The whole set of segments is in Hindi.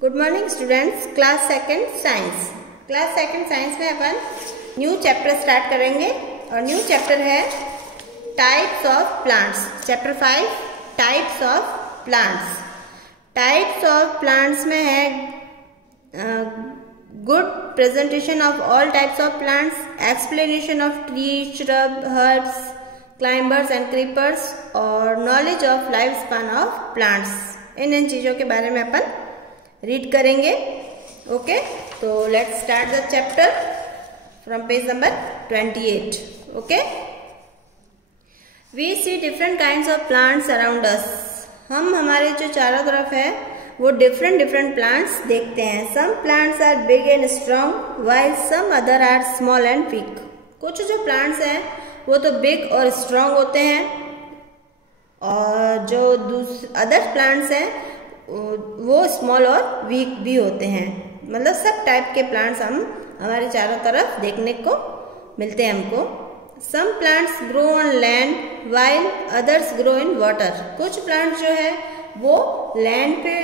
Good morning students. Class second science में अपन न्यू चैप्टर स्टार्ट करेंगे और न्यू चैप्टर है types of plants. Chapter 5 types of plants. Types of plants में है good presentation of all types of plants, explanation of tree, shrub, herbs, climbers and creepers और knowledge of life span of plants. इन चीजों के बारे में अपन रीड करेंगे। ओके, तो let's start the chapter from page number 28। Okay, we see different kinds of plants around us. हम हमारे जो चारों तरफ है वो डिफरेंट प्लांट्स देखते हैं। Some plants are big and strong while some other are small and weak. कुछ जो प्लांट्स हैं वो तो बिग और स्ट्रॉन्ग होते हैं और जो अदर प्लांट्स हैं वो स्मॉल और वीक भी होते हैं। मतलब सब टाइप के प्लांट्स हमारे चारों तरफ देखने को मिलते हैं हमको। Some plants grow on land while others grow in water. कुछ प्लांट्स जो है वो लैंड पे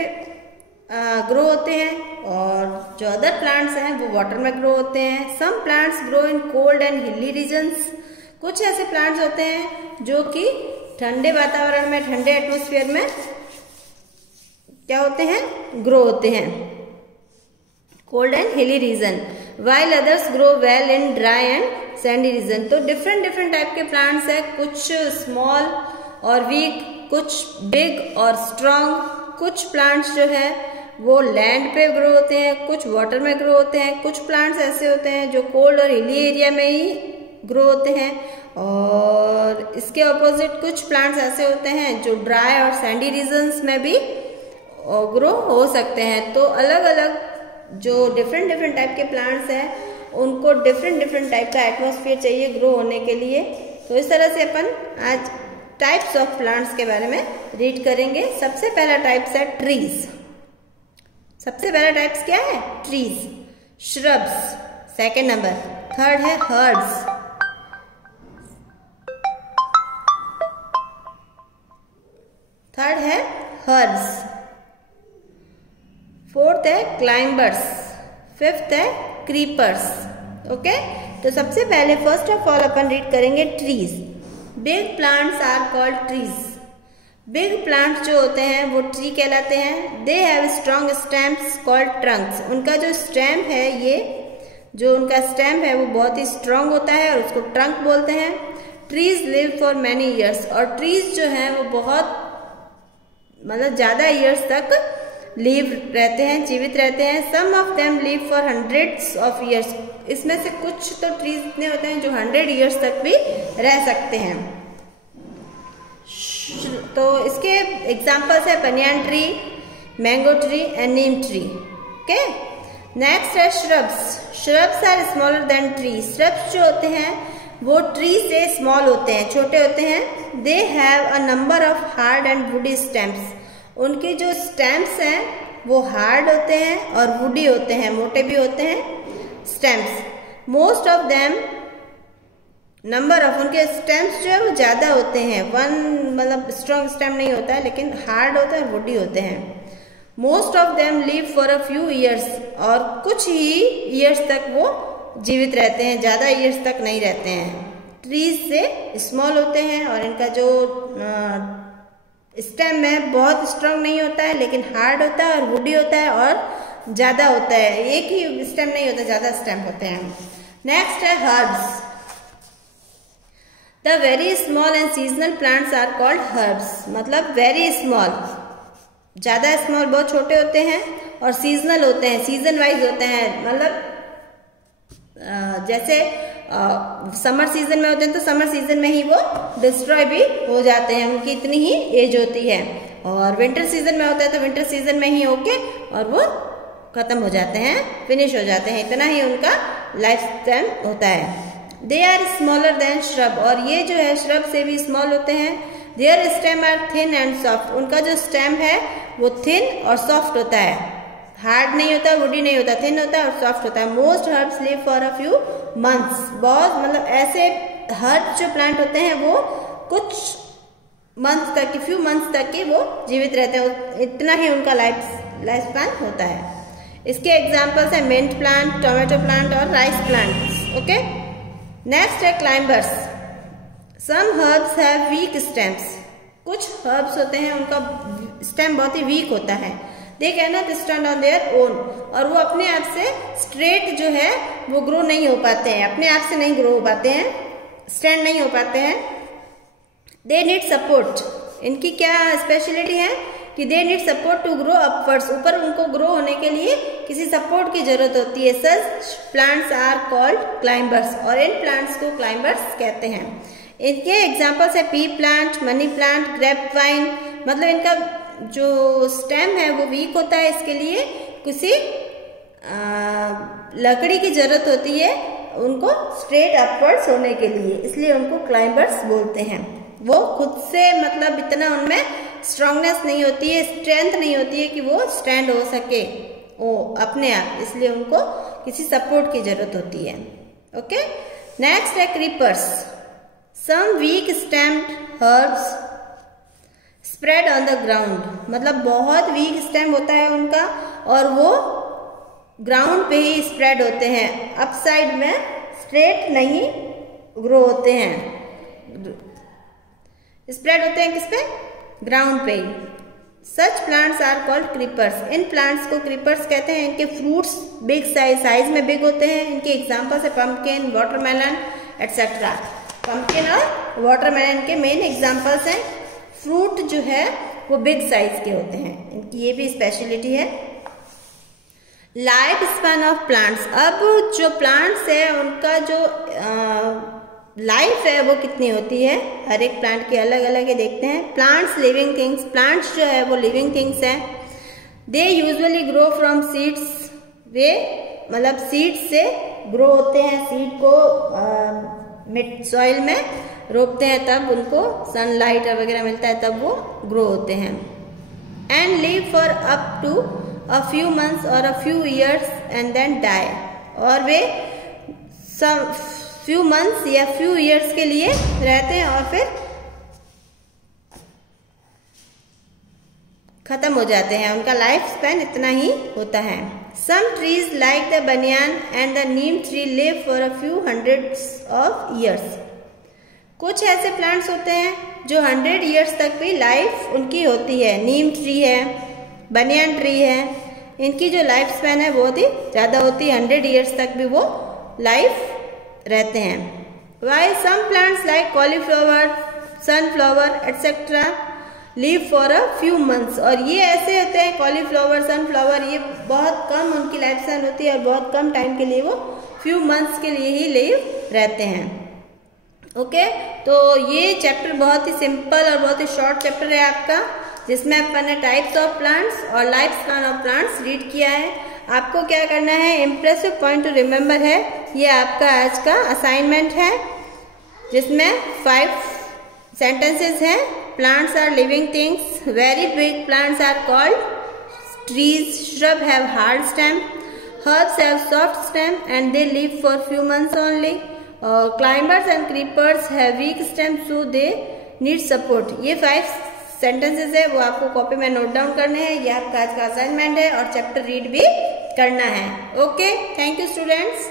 ग्रो होते हैं और जो अदर प्लांट्स हैं वो वाटर में ग्रो होते हैं। Some plants grow in cold and hilly regions. कुछ ऐसे प्लांट्स होते हैं जो कि ठंडे वातावरण में, ठंडे एटमोस्फियर में क्या होते हैं, ग्रो होते हैं, cold and hilly region. While others grow well in dry and sandy region. तो डिफरेंट टाइप के प्लांट्स है, कुछ स्मॉल और वीक, कुछ बिग और स्ट्रॉन्ग। कुछ प्लांट्स जो है वो लैंड पे ग्रो होते हैं, कुछ वाटर में ग्रो होते हैं। कुछ प्लांट्स ऐसे होते हैं जो कोल्ड और हिली एरिया में ही ग्रो होते हैं और इसके ऑपोजिट कुछ प्लांट्स ऐसे होते हैं जो ड्राई और सैंडी रीजन्स में भी ग्रो हो सकते हैं। तो अलग अलग जो डिफरेंट टाइप के प्लांट्स हैं उनको डिफरेंट टाइप का एटमॉस्फेयर चाहिए ग्रो होने के लिए। तो इस तरह से अपन आज टाइप्स ऑफ प्लांट्स के बारे में रीड करेंगे। सबसे पहला टाइप्स है ट्रीज। सबसे पहला टाइप्स क्या है? Trees. Shrubs second number. Third है हर्ब्स। थर्ड है हर्ब्स। फोर्थ है क्लाइंबर्स। फिफ्थ है क्रीपर्स। ओके, तो सबसे पहले फर्स्ट ऑफ ऑल अपन रीड करेंगे trees. Big plants are called trees. Big plants जो होते हैं वो ट्री कहलाते हैं। They have strong stems called trunks. उनका जो स्टेम है, ये जो उनका स्टेम है वो बहुत ही स्ट्रॉन्ग होता है और उसको ट्रंक बोलते हैं। Trees live for many years. और ट्रीज जो है वो बहुत मतलब ज्यादा ईयर्स तक लिव रहते हैं, जीवित रहते हैं। Some of them live for hundreds of years. इसमें से कुछ तो ट्रीज इतने होते हैं जो 100 ईयर्स तक भी रह सकते हैं। तो इसके एग्जांपल्स है banyan tree, mango tree and neem tree. Okay, next है shrubs. Shrubs are smaller than tree. Shrubs जो होते हैं वो ट्री से स्मॉल होते हैं, छोटे होते हैं। They have a number of hard and woody stems. उनके जो स्टेम्स हैं वो हार्ड होते हैं और वुडी होते हैं, मोटे भी होते हैं stems. Most of them number of उनके स्टेम्स जो है वो ज्यादा होते हैं। वन मतलब स्ट्रॉन्ग स्टेम नहीं होता है लेकिन हार्ड होता है, वुडी होते हैं। Most of them live for a few years. और कुछ ही ईयर्स तक वो जीवित रहते हैं, ज्यादा ईयर्स तक नहीं रहते हैं। ट्रीज से स्मॉल होते हैं और इनका जो स्टेम है बहुत स्ट्रॉन्ग नहीं होता है लेकिन हार्ड होता है और वुडी होता है और ज्यादा होता है। एक ही स्टेम नहीं होता, ज्यादा स्टेम होते हैं। नेक्स्ट है herbs. The very small and seasonal plants are called herbs. मतलब वेरी स्मॉल, ज्यादा स्मॉल, बहुत छोटे होते हैं और सीजनल होते हैं, सीजन वाइज होते हैं। मतलब जैसे समर सीजन में होते हैं तो समर सीजन में ही वो डिस्ट्रॉय भी हो जाते हैं, उनकी इतनी ही एज होती है। और विंटर सीजन में होता है तो विंटर सीजन में ही होके और वो खत्म हो जाते हैं, फिनिश हो जाते हैं। इतना ही उनका लाइफ टाइम होता है। They are smaller than shrub. और ये जो है श्रब से भी स्मॉल होते हैं। Their stem are thin and soft. उनका जो स्टेम है वो थिन और सॉफ्ट होता है, हार्ड नहीं होता, वुडी नहीं होता, थिन होता है और सॉफ्ट होता है। Most herbs live for a few months. बहुत मतलब ऐसे हर्ब जो प्लांट होते हैं वो कुछ मंथ तक, फ्यू मंथ्स तक के वो जीवित रहते हैं, इतना ही उनका लाइफ लाइफ स्पैन होता है। इसके एग्जाम्पल्स है मिंट प्लांट, टोमेटो प्लांट और राइस प्लांट। ओके, नेक्स्ट है climbers. Some herbs have weak stems. कुछ हर्ब्स होते हैं उनका स्टेम बहुत ही वीक होता है। They can not stand on their own, और वो अपने आप से स्ट्रेट जो है वो ग्रो नहीं हो पाते हैं, अपने आप से नहीं ग्रो हो पाते हैं, स्टैंड नहीं हो पाते हैं। They need support. इनकी क्या स्पेशलिटी है कि they need support to grow upwards. ऊपर उनको ग्रो होने के लिए किसी सपोर्ट की जरूरत होती है। Such plants are called climbers, और इन प्लांट्स को क्लाइंबर्स कहते हैं। इनके एग्जाम्पल्स है pea plant, money plant, grape vine. मतलब इनका जो स्टेम है वो वीक होता है, इसके लिए किसी लकड़ी की जरूरत होती है उनको स्ट्रेट अपवर्ड्स होने के लिए, इसलिए उनको क्लाइंबर्स बोलते हैं। वो खुद से मतलब इतना उनमें स्ट्रांगनेस नहीं होती है, स्ट्रेंथ नहीं होती है कि वो स्टैंड हो सके वो अपने आप, इसलिए उनको किसी सपोर्ट की जरूरत होती है। ओके, नेक्स्ट है creepers. Some weak stemmed herbs spread on the ground. मतलब बहुत वीक स्टेम होता है उनका और वो ग्राउंड पे ही स्प्रेड होते हैं, अपसाइड में स्ट्रेट नहीं ग्रो होते हैं। स्प्रेड होते हैं किस पे? ग्राउंड पे ही। Such plants are called creepers. इन प्लांट्स को क्रीपर्स कहते हैं। इनके फ्रूट्स बिग साइज में बिग होते हैं। इनके एग्जांपल्स है पंपकिन, वाटरमेलन एटसेट्रा। पंपकिन और वाटरमेलन के मेन एग्जांपल्स हैं। फ्रूट जो है वो बिग साइज के होते हैं, इनकी ये भी स्पेशलिटी है। Life span of plants. अब जो प्लांट्स है उनका जो लाइफ है वो कितनी होती है, हर एक प्लांट की अलग अलग है, देखते हैं। Plants living things. प्लांट्स जो है वो लिविंग थिंग्स है। They usually grow from seeds. वे मतलब सीड से ग्रो होते हैं। सीड को मिट सॉइल में रोपते हैं, तब उनको सनलाइट वगैरह मिलता है, तब वो ग्रो होते हैं। And live for up to a few months और a few years and then die. और वे फ्यू मंथ्स या फ्यू ईयर्स के लिए रहते हैं और फिर खत्म हो जाते हैं। उनका लाइफ स्पैन इतना ही होता है। Some trees like the banyan and the neem tree live for a few hundreds of years. कुछ ऐसे प्लांट्स होते हैं जो 100 ईयर्स तक भी लाइफ उनकी होती है। नीम ट्री है, बनियान ट्री है, इनकी जो लाइफ स्पैन है बहुत ही ज़्यादा होती है, 100 ईयर्स तक भी वो लाइफ रहते हैं। While some plants like cauliflower, sunflower etcetera live for a few months. और ये ऐसे होते हैं, कॉलीफ्लावर, सनफ्लावर, ये बहुत कम उनकी लाइफ स्पैन होती है और बहुत कम टाइम के लिए वो फ्यू मंथ्स के लिए ही लिव रहते हैं। ओके, तो ये चैप्टर बहुत ही सिंपल और बहुत ही शॉर्ट चैप्टर है आपका, जिसमें अपन ने टाइप्स ऑफ प्लांट्स और life span of plants read किया है। आपको क्या करना है, इम्प्रेसिव पॉइंट टू रिमेम्बर है, ये आपका आज का असाइनमेंट है, जिसमें 5 सेंटेंसेस हैं। Plants are living things. Very big plants are called trees. Shrub have hard stem. Herbs have soft stem and they live for few months only. Climbers and creepers have weak stem so they need support. ये 5 सेंटेंसेस है, वो आपको कॉपी में नोट डाउन करने हैं। ये आपका आज का असाइनमेंट है और चैप्टर रीड भी करना है। Okay, thank you students.